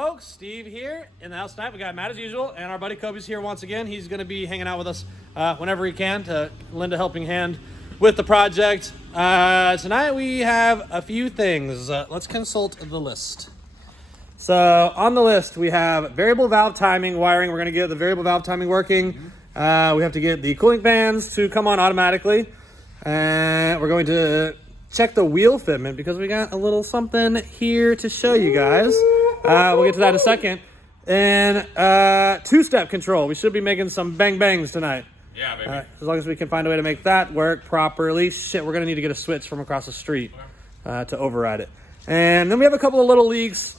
folks, Steve here in the house tonight. We got Matt as usual, and our buddy Kobe's here once again. He's going to be hanging out with us whenever he can to lend a helping hand with the project. Tonight we have a few things. Let's consult the list. So on the list we have variable valve timing wiring. We're going to get the variable valve timing working. We have to get the cooling fans to come on automatically. And we're going to check the wheel fitment because we got a little something here to show you guys. We'll get to that in a second. And two-step control. We should be making some bang-bangs tonight. Yeah, baby. As long as we can find a way to make that work properly. Shit, we're going to need to get a switch from across the street to override it. And then we have a couple of little leaks.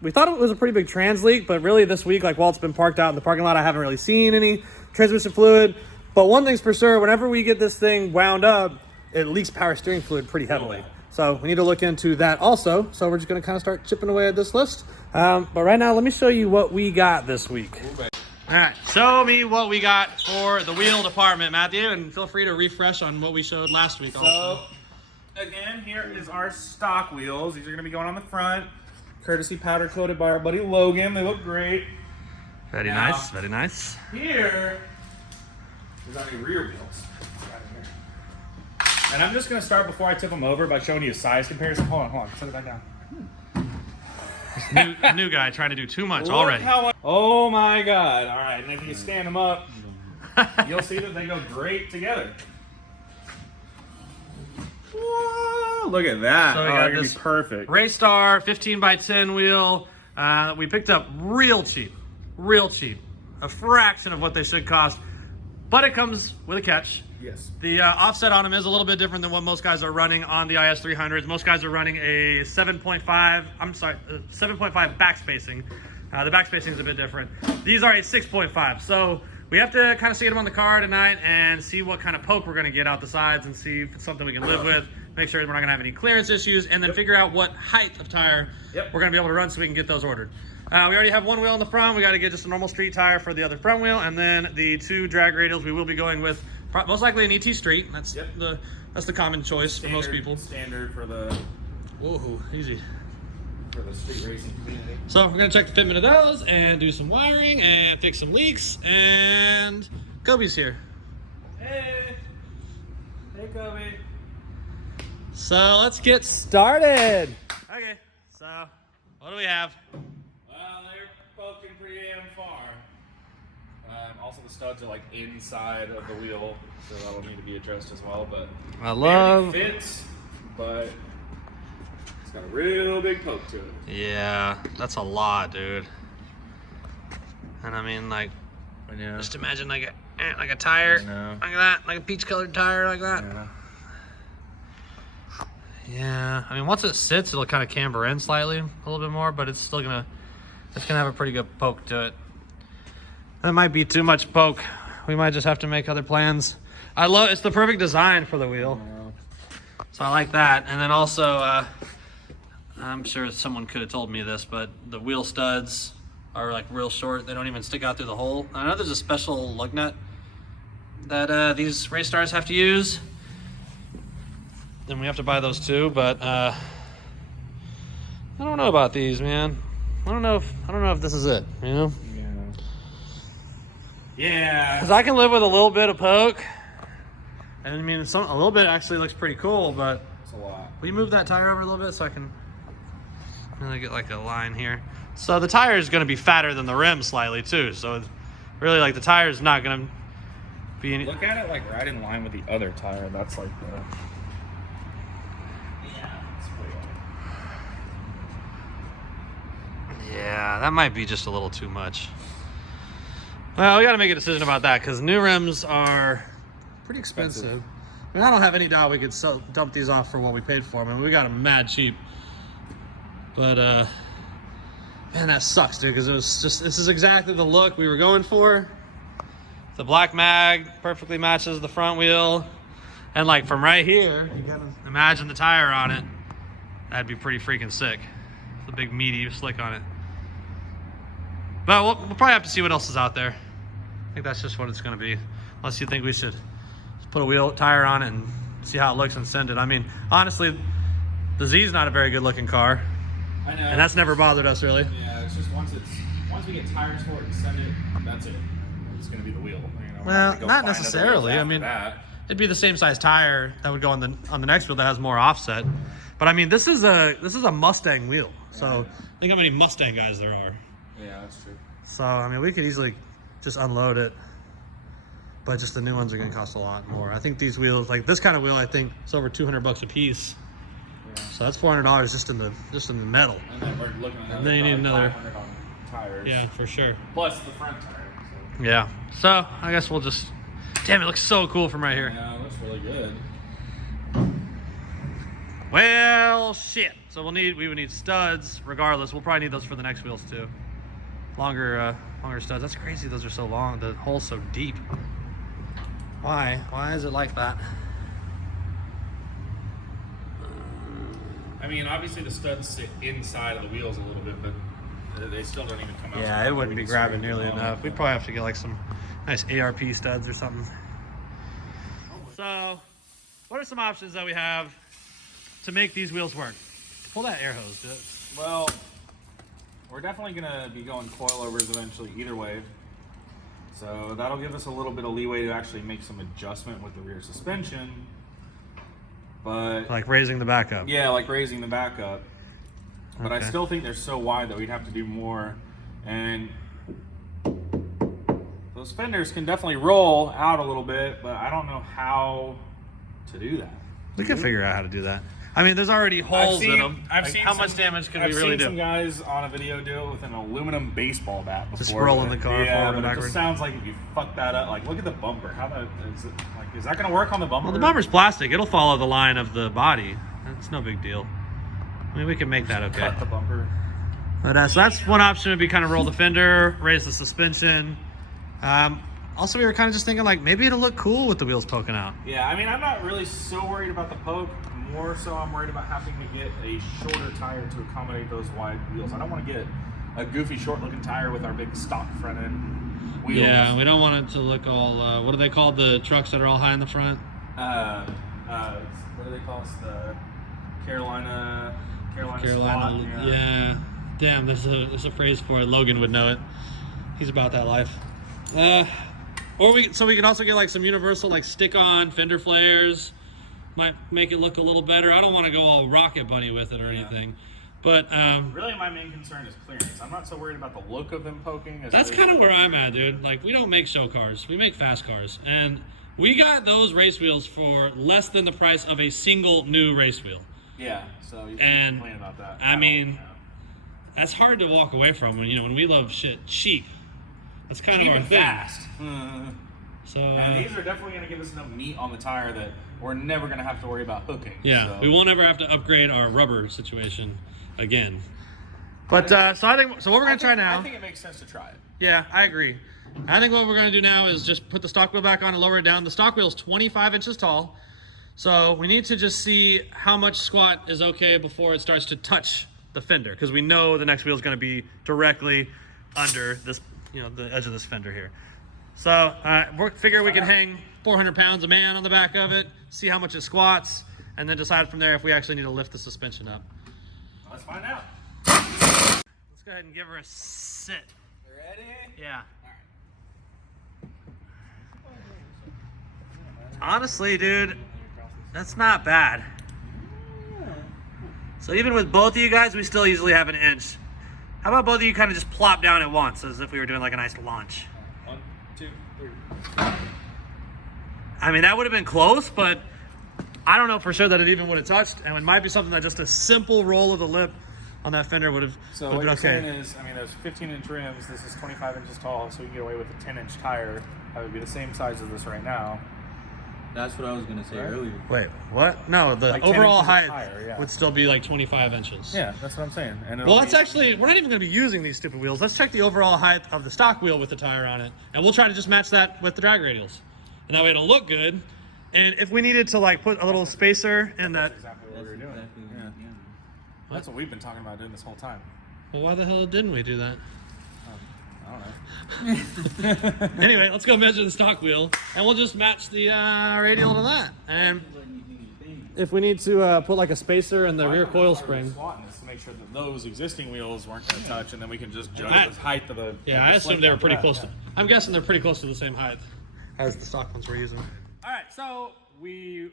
We thought it was a pretty big trans leak, but really this week, like while it's been parked out in the parking lot, I haven't really seen any transmission fluid. But one thing's for sure, whenever we get this thing wound up, it leaks power steering fluid pretty heavily. So we need to look into that also. So we're just going to kind of start chipping away at this list. But right now, let me show you what we got this week. All right, show me what we got for the wheel department, Matthew, and feel free to refresh on what we showed last week also. So, again, here is our stock wheels. These are going to be going on the front, courtesy powder coated by our buddy Logan. They look great. Very nice, very nice. Here is our rear wheels. And I'm just going to start before I tip them over by showing you a size comparison. Hold on, set it back down. New guy trying to do too much already. Oh my God. All right, and if you stand them up, you'll see that they go great together. Whoa, look at that. So we got this perfect. Raystar 15x10 wheel. We picked up real cheap. A fraction of what they should cost. But it comes with a catch. Yes. The offset on them is a little bit different than what most guys are running on the IS300s. Most guys are running a 7.5 backspacing. The backspacing is a bit different. These are a 6.5. So we have to kind of see them on the car tonight and see what kind of poke we're going to get out the sides and see if it's something we can live with. Make sure we're not going to have any clearance issues, and then figure out what height of tire we're going to be able to run so we can get those ordered. We already have one wheel in the front. We got to get just a normal street tire for the other front wheel, and then the two drag radials we will be going with most likely an ET Street. That's the common choice for most people. Standard for the whoa, easy. For the street racing community. So we're gonna check the fitment of those and do some wiring and fix some leaks. And Kobe's here. Hey Kobe. So let's get started. Okay, so what do we have? Well, they're poking pretty damn far. Also, the studs are like inside of the wheel, so that will need to be addressed as well. But it fits, but it's got a real big poke to it. Yeah, that's a lot, dude. And I mean, like, just imagine like a tire, like that, like a peach-colored tire, like that. Yeah, I mean, once it sits, it'll kind of camber in slightly, a little bit more, but it's still gonna have a pretty good poke to it. That might be too much poke. We might just have to make other plans. It's the perfect design for the wheel. So I like that. And then also, I'm sure someone could have told me this, but the wheel studs are like real short. They don't even stick out through the hole. I know there's a special lug nut that these Raystars have to use. Then we have to buy those too, but I don't know about these, man. I don't know if this is it, you know? Yeah. Because I can live with a little bit of poke. And I mean, a little bit actually looks pretty cool, but it's a lot. Will you move that tire over a little bit so I can really get like a line here? So the tire is going to be fatter than the rim slightly too. So really, like, the tire is not going to be any... Look at it like right in line with the other tire. That's like the... Yeah, that might be just a little too much. Well, we got to make a decision about that because new rims are pretty expensive. I mean, I don't have any doubt we could dump these off for what we paid for them. I mean, we got them mad cheap. But, man, that sucks, dude, because this is exactly the look we were going for. The black mag perfectly matches the front wheel. And, like, from right here, you gotta imagine the tire on it. That'd be pretty freaking sick. The big meaty slick on it. But we'll probably have to see what else is out there. I think that's just what it's going to be. Unless you think we should put a tire on it and see how it looks and send it. I mean, honestly, the Z's not a very good looking car. I know. And that's never bothered us, really. Yeah, it's just once we get tires for it and send it, that's it. It's going to be the wheel. You know, well, not necessarily. I mean, it'd be the same size tire that would go on the next wheel that has more offset. But I mean, this is a Mustang wheel. So think how many Mustang guys there are. Yeah, that's true. So I mean, we could easily just unload it. But just the new ones are going to cost a lot more. I think these wheels, like this kind of wheel, I think it's over $200 a piece. Yeah. So that's $400 just in the metal. And then we're looking at then you need another $500 on tires. Yeah, for sure. Plus the front tire. So. Yeah. So I guess we'll just. Damn, it looks so cool from right here. Yeah, it looks really good. Well, shit. So we would need studs regardless. We'll probably need those for the next wheels too. Longer studs. That's crazy. Those are so long. The hole's so deep. Why? Why is it like that? I mean, obviously the studs sit inside of the wheels a little bit, but they still don't even come out. Yeah, it wouldn't be grabbing nearly enough. We'd probably have to get like some nice ARP studs or something. So, what are some options that we have to make these wheels work? Pull that air hose, dude. Well, we're definitely going to be going coilovers eventually either way. So that'll give us a little bit of leeway to actually make some adjustment with the rear suspension. But like raising the back up. Yeah, like raising the back up. But Okay. I still think they're so wide that we'd have to do more. And those fenders can definitely roll out a little bit, but I don't know how to do that. We can figure out how to do that. I mean, there's already holes in them. How much damage can we really do? I've seen some guys on a video do it with an aluminum baseball bat before. Just rolling the car forward and but it backward. just sounds like if you fuck that up, like look at the bumper. How that is that going to work on the bumper? Well, the bumper's plastic. It'll follow the line of the body. It's no big deal. I mean, we can make that okay. Cut the bumper. But so that's one option would be kind of roll the fender, raise the suspension. Also, we were kind of just thinking like maybe it'll look cool with the wheels poking out. Yeah, I mean, I'm not really so worried about the poke. More so, I'm worried about having to get a shorter tire to accommodate those wide wheels. I don't want to get a goofy, short-looking tire with our big stock front end wheels. Yeah, we don't want it to look all. What do they call the trucks that are all high in the front? What do they call us? The Carolina Slot. Yeah. Damn, there's a phrase for it. Logan would know it. He's about that life. Or we can also get like some universal like stick-on fender flares. Might make it look a little better. I don't want to go all rocket bunny with it or anything, but really my main concern is clearance. I'm not so worried about the look of them poking. That's kind of where I'm at, dude. Like, we don't make show cars, we make fast cars, and we got those race wheels for less than the price of a single new race wheel. Yeah, so you can't complain about that. I mean, that's hard to walk away from when we love shit cheap. That's kind of our thing. Fast. So and these are definitely going to give us enough meat on the tire that we're never going to have to worry about hooking. Yeah, so. We won't ever have to upgrade our rubber situation again. But what we're going to try now. I think it makes sense to try it. Yeah, I agree. I think what we're going to do now is just put the stock wheel back on and lower it down. The stock wheel is 25 inches tall. So we need to just see how much squat is okay before it starts to touch the fender, because we know the next wheel is going to be directly under this, the edge of this fender here. So we figure we can hang 400 pounds a man on the back of it, see how much it squats, and then decide from there if we actually need to lift the suspension up. Let's find out. Let's go ahead and give her a sit. Ready? Yeah. Honestly, dude, that's not bad. So even with both of you guys, we still easily have an inch. How about both of you kind of just plop down at once, as if we were doing like a nice launch? 1, 2, 3. I mean, that would have been close, but I don't know for sure that it even would have touched. And it might be something that just a simple roll of the lip on that fender would have So been what you're okay. saying is, I mean, there's 15-inch rims. This is 25 inches tall, so we can get away with a 10-inch tire. That would be the same size as this right now. That's what I was going to say earlier. Wait, what? No, the Like 10 overall inches of height tire, yeah. would still be like 25 inches. Yeah, that's what I'm saying. And Well, let's actually, we're not even going to be using these stupid wheels. Let's check the overall height of the stock wheel with the tire on it. And we'll try to just match that with the drag radials. And that way it'll look good. And if we needed to like put a little spacer in that. That's exactly what we're doing. Exactly what Yeah. we do. That's what we've been talking about doing this whole time. Well, why the hell didn't we do that? I don't know. Anyway, let's go measure the stock wheel. And we'll just match the radial to that. And if we need to put like a spacer in the rear coil spring. Swatting this to make sure that those existing wheels weren't going to touch, and then we can just judge the height of the. Yeah, of the I assumed they were pretty close yeah. to. I'm guessing they're pretty close to the same height as the stock ones we're using. All right, so we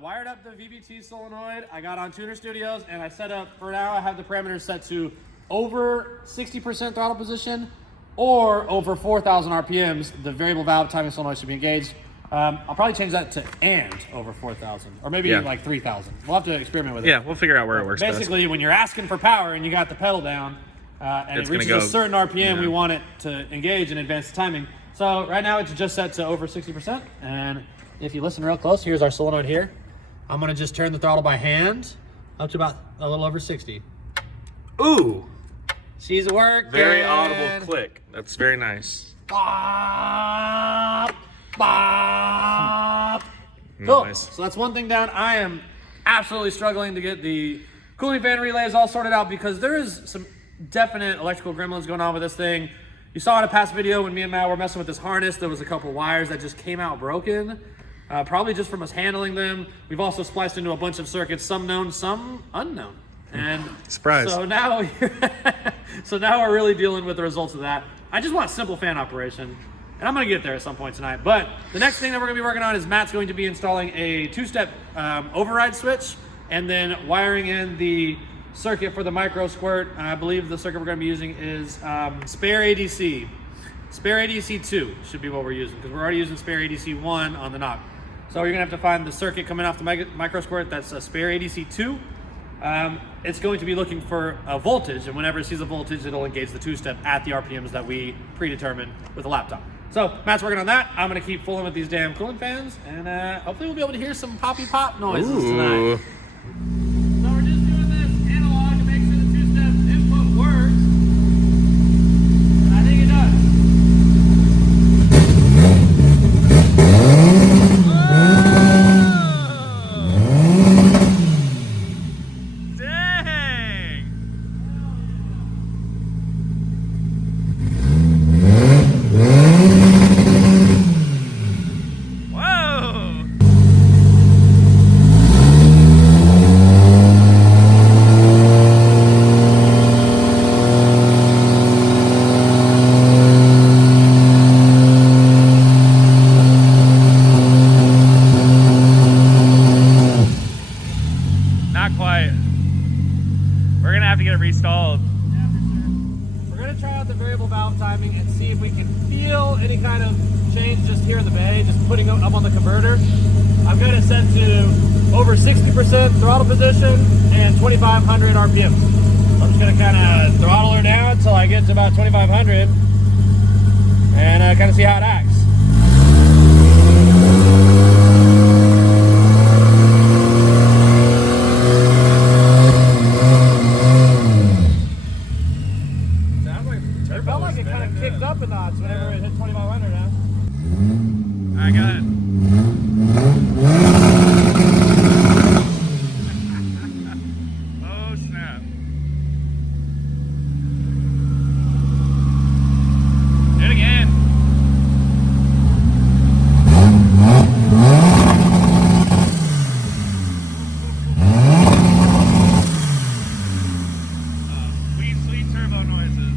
wired up the VVT solenoid. I got on Tuner Studios, and I set up, for now, I have the parameters set to over 60% throttle position or over 4,000 RPMs. The variable valve timing solenoid should be engaged. I'll probably change that to and over 4,000, or maybe like 3,000. We'll have to experiment with it. Yeah, we'll figure out where it works Basically, when you're asking for power and you got the pedal down, and It's it reaches gonna go- a certain RPM, yeah. we want it to engage and advance the timing. So right now it's just set to over 60%. And if you listen real close, here's our solenoid here. I'm gonna just turn the throttle by hand up to about a little over 60. Ooh, She's working. very audible click. That's very nice. Bop, bop. Cool. Nice. So that's one thing down. I am absolutely struggling to get the cooling fan relays all sorted out because there is some definite electrical gremlins going on with this thing. You saw in a past video when me and Matt were messing with this harness, there was a couple wires that just came out broken. Probably just from us handling them. We've also spliced into a bunch of circuits, some known, some unknown. And Surprise. So now, now we're really dealing with the results of that. I just want simple fan operation, and I'm gonna get there at some point tonight. But the next thing that we're gonna be working on is Matt's going to be installing a two-step override switch, and then wiring in the circuit for the micro squirt. I believe the circuit we're gonna be using is spare ADC. Spare ADC 2 should be what we're using, because we're already using spare ADC 1 on the knob. So you're gonna have to find the circuit coming off the micro squirt that's a spare ADC 2. It's going to be looking for a voltage, and whenever it sees a voltage, it'll engage the two-step at the RPMs that we predetermined with the laptop. So Matt's working on that. I'm gonna keep fooling with these damn cooling fans, and hopefully we'll be able to hear some poppy pop noises tonight. So we're just doing this analog to make sure the two-step input works. And I think it does. Dang! Whoa! Not quite. We're gonna have to get it restalled. Yeah, for sure. We're gonna try out the variable valve timing and see if we can feel any kind of change just here in the bay, just putting it up on the converter. I've got it set to over 60% throttle position and 2,500 RPMs. So I'm just gonna kind of throttle her down until I get to about 2,500 and kind of see how it acts. It felt like it kind of kicked up a notch whenever it hit 2,500 now. I got it. Oh snap. Do it again. Sweet turbo noises.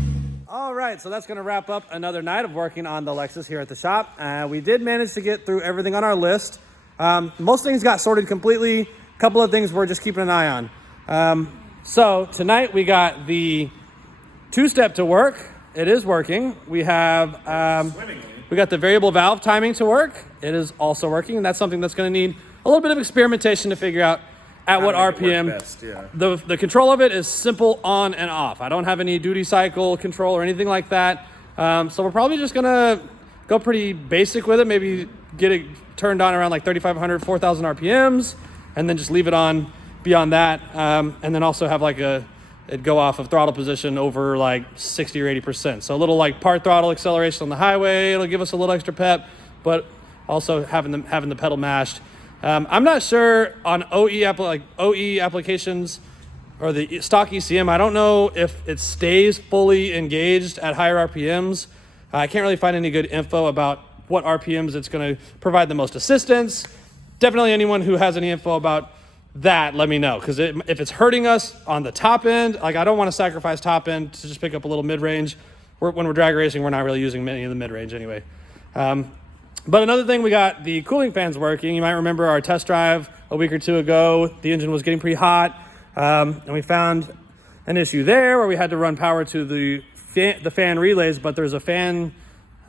All right, so that's going to wrap up another night of working on the Lexus here at the shop. We did manage to get through everything on our list. Most things got sorted completely. A couple of things we're just keeping an eye on. So tonight we got the two-step to work. It is working. We have we got the variable valve timing to work. It is also working, and that's something that's going to need a little bit of experimentation to figure out at what RPM. Best, yeah. The control of it is simple on and off. I don't have any duty cycle control or anything like that. So we're probably just gonna go pretty basic with it. Maybe get it turned on around like 3,500, 4,000 RPMs, and then just leave it on beyond that. And then also have like it'd go off of throttle position over like 60 or 80%. So a little like part throttle acceleration on the highway. It'll give us a little extra pep, but also having the pedal mashed. I'm not sure on OE applications or the stock ECM. I don't know if it stays fully engaged at higher RPMs. I can't really find any good info about what RPMs it's going to provide the most assistance. Definitely anyone who has any info about that, let me know. Because if it's hurting us on the top end, like I don't want to sacrifice top end to just pick up a little mid-range. When we're drag racing, we're not really using many of the mid-range anyway. But another thing, we got the cooling fans working. You might remember our test drive a week or two ago. The engine was getting pretty hot, and we found an issue there where we had to run power to the fan relays, but there's a fan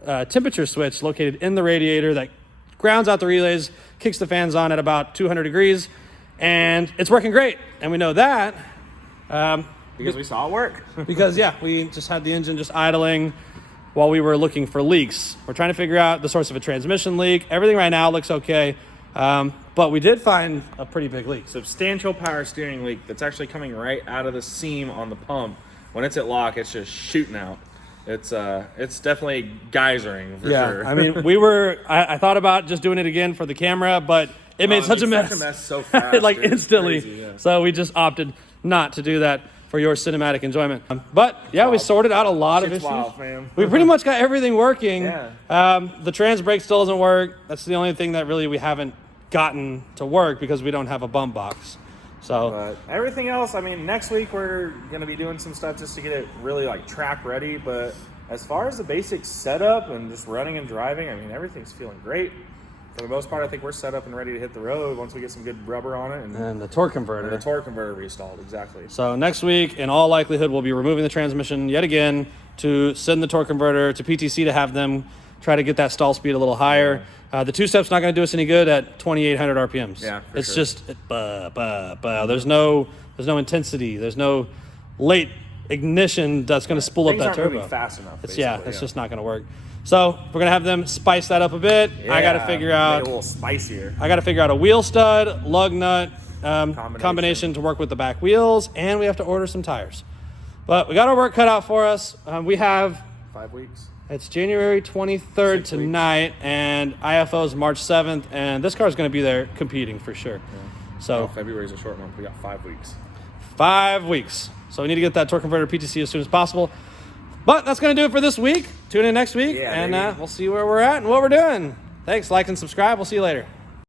temperature switch located in the radiator that grounds out the relays, kicks the fans on at about 200 degrees, and it's working great. And we know that Because we saw it work. because, yeah, we just had the engine just idling while we were looking for leaks. We're trying to figure out the source of a transmission leak. Everything right now looks okay, but we did find a pretty big leak. Substantial power steering leak that's actually coming right out of the seam on the pump. When it's at lock, it's just shooting out. It's definitely geysering for sure. I mean, I thought about just doing it again for the camera, but it made such a mess. So fast, like dude. It's instantly. crazy, yeah. So we just opted not to do that for your cinematic enjoyment. But yeah, we sorted out a lot of Shit's issues. wild, fam. We pretty much got everything working. Yeah. The trans brake still doesn't work. That's the only thing that really we haven't gotten to work because we don't have a bump box. So But everything else, I mean, next week we're going to be doing some stuff just to get it really like track ready. But as far as the basic setup and just running and driving, I mean, everything's feeling great. For the most part, I think we're set up and ready to hit the road once we get some good rubber on it. and the torque converter. And the torque converter restalled, exactly. So next week, in all likelihood, we'll be removing the transmission yet again to send the torque converter to PTC to have them try to get that stall speed a little higher. The two-step's not going to do us any good at 2,800 RPMs. Yeah, for it's sure. just There's no intensity. There's no late ignition that's going to spool up Things that aren't turbo. moving fast enough. It's basically, just not going to work. So we're going to have them spice that up a bit. I got to figure make out. it a little spicier. I got to figure out a wheel stud, lug nut combination to work with the back wheels, and we have to order some tires. But we got our work cut out for us. We have 5 weeks. It's January 23rd 6 tonight, and IFO is March 7th, and this car is going to be there competing for sure. So February's a short month. We got 5 weeks. 5 weeks. So we need to get that torque converter PTC as soon as possible. But that's going to do it for this week. Tune in next week, Yeah, and baby. we'll see where we're at and what we're doing. Thanks. Like and subscribe. We'll see you later.